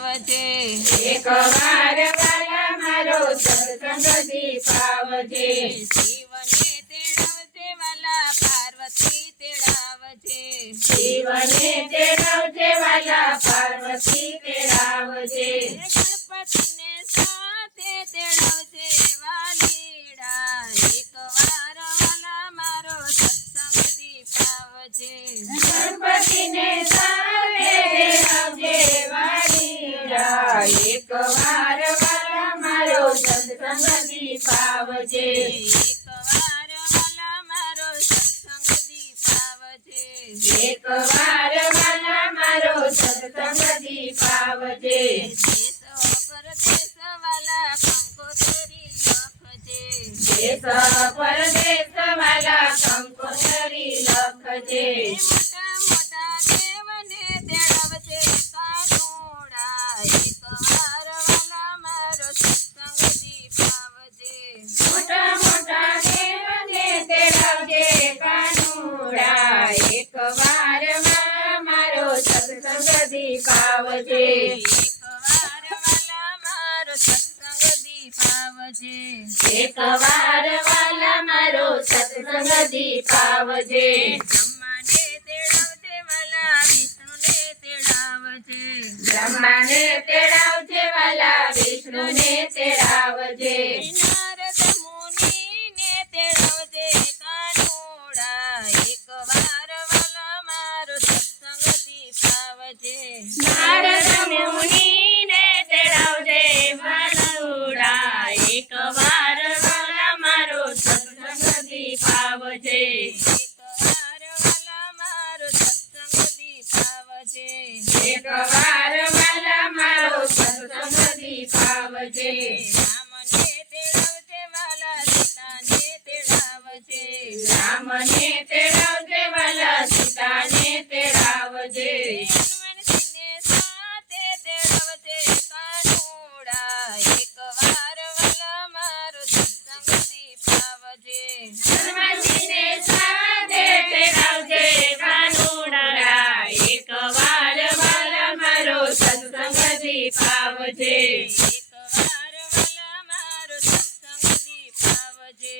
દીપાવજે એક વાર વાલા મારો સત્સંગ દીપાવજે શિવને તેડાવજે વાલા પાર્વતી તેડાવજે શિવને તેડાવજે વાલા પાર્વતી તેડાવજે ગણપતિને સાથે તેડાવજે વાલીડા એકવાર વાલા મારો સત્સંગ દીપાવજે ગણપતિને સાથે તેડાવજે વાલીડા એક વાર વાલા મારો સત્સંગ દીપાવજે એકવાર વાલા મારો સત્સંગ દીપાવજે એક વાર વાલા મારો સત્સંગ દીપાવજે દેશ પરદેશ વાલા કંકોતરી લખજે દેશ પરદેશ વાલા કંકોતરી લખજે મોટા મોટા દેવને તેડાવજે કાનુડા એકવાર વાલા મારો સત્સંગ દીપાવજે મોટા મોટા દેવને તેડાવજે કાનુડા એક વાર વાલા મારો સત્સંગ દીપાવજે એકવાર વાલા મારો સત્સંગ દીપાવજે એક વાર વાલા મારો સત્સંગ દીપાવજે બ્રહ્માને તેડાવજે વાલા વિષ્ણુને તેડાવજે બ્રહ્માને તેડાવજે વાલા વિષ્ણુને તેડાવજે નારદ મુનિને તેડાવજે કાનુડા એકવાર વાલા મારો સત્સંગ દીપાવજે નારદ મુનિને તેડાવજે વાલુડા એક વાર વાલા મારો સત્સંગ દીપાવજે એકવાર વાલા મારો સત્સંગ દીપાવજે એક વાર વાલા મારો સત્સંગ દીપાવજે રામને તેડાવજે વાલા સીતાને તેડાવજે રામને તેડાવજે વાલા સીતાને તેડાવજે હનુમાનજીને સાથે તેડાવજે કાનુડા એકવાર વાલા મારો સત્સંગ દીપાવજે હનુમાનજીને સાથે તેડાવજે કાનુડા એક વાર વાલા મારો સત્સંગ દીપાવજે એકવાર વાલા મારો સત્સંગ દીપાવજે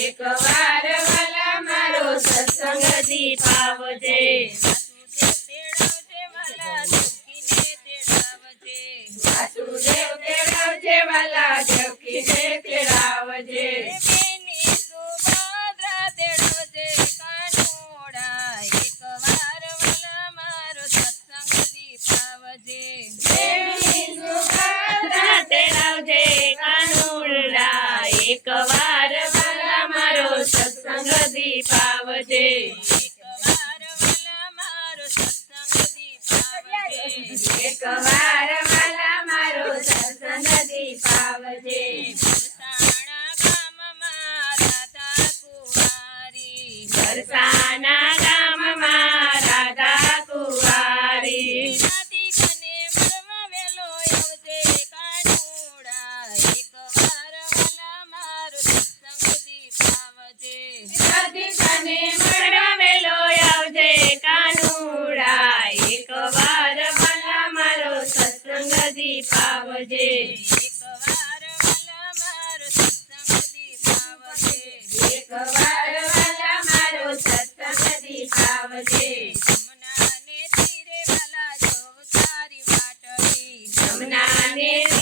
એક વાર વાલા મારો સત્સંગ દીપાવજે વાસુદેવ તેડાવજે વાલા દેવકીને તેડાવજે વાસુદેવ તેડાવજે વાલા દેવકીને તેડાવજે બેની સુભદ્રા તેડાવજે કાનુડા એકવાર વાલા મારો સત્સંગ દીપાવજે એક વાર વાલા મારો સત્સંગ દીપાવજે બરસાણા ગામમાં રાધા કુંવારી બરસાના ગામમાં રાધા કુંવારી સતીને મળવા વેલો આવજે કાનુડા એકવાર વાલા મારો સત્સંગ દીપાવજે એક વાર વાલા મારો સત્સંગ દીપાવજે જમનાને તીરે વાલા જો તારી વાટડી જમનાને